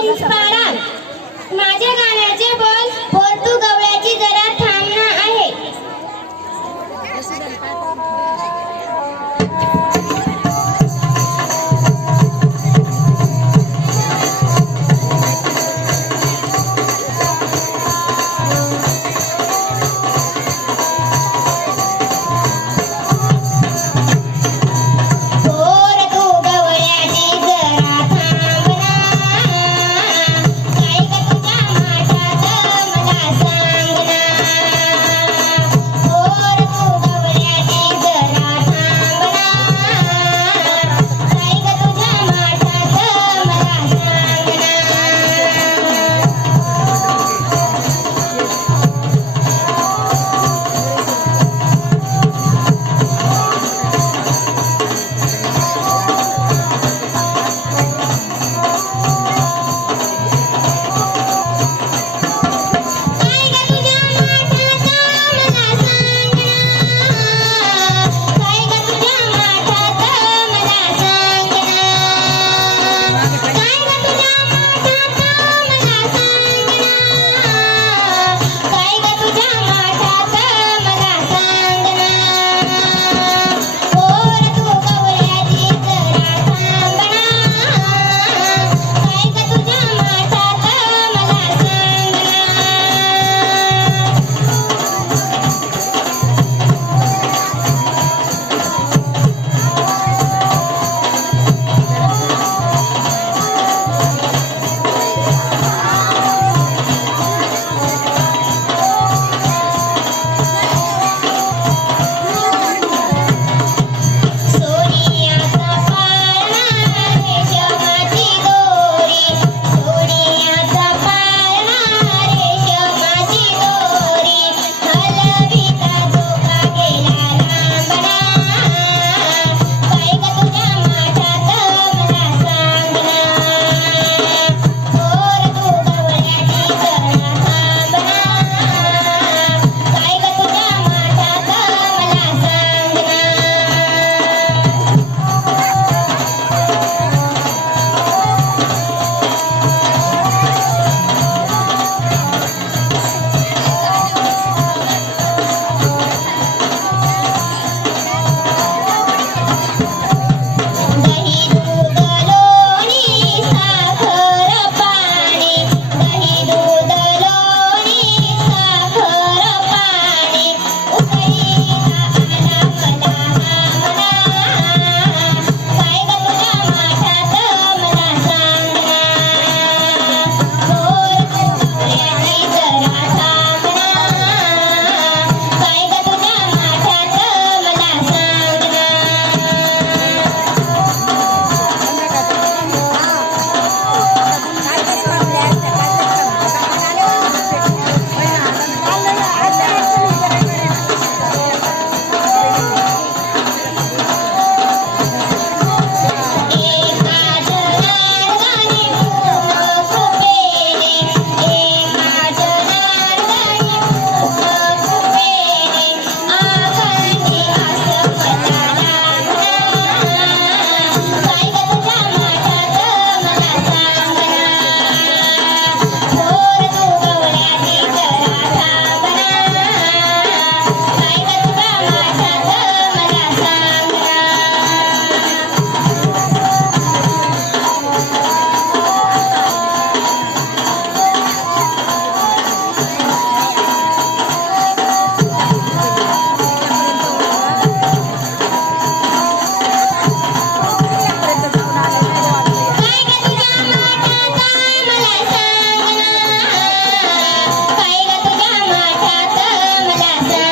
进三 Father.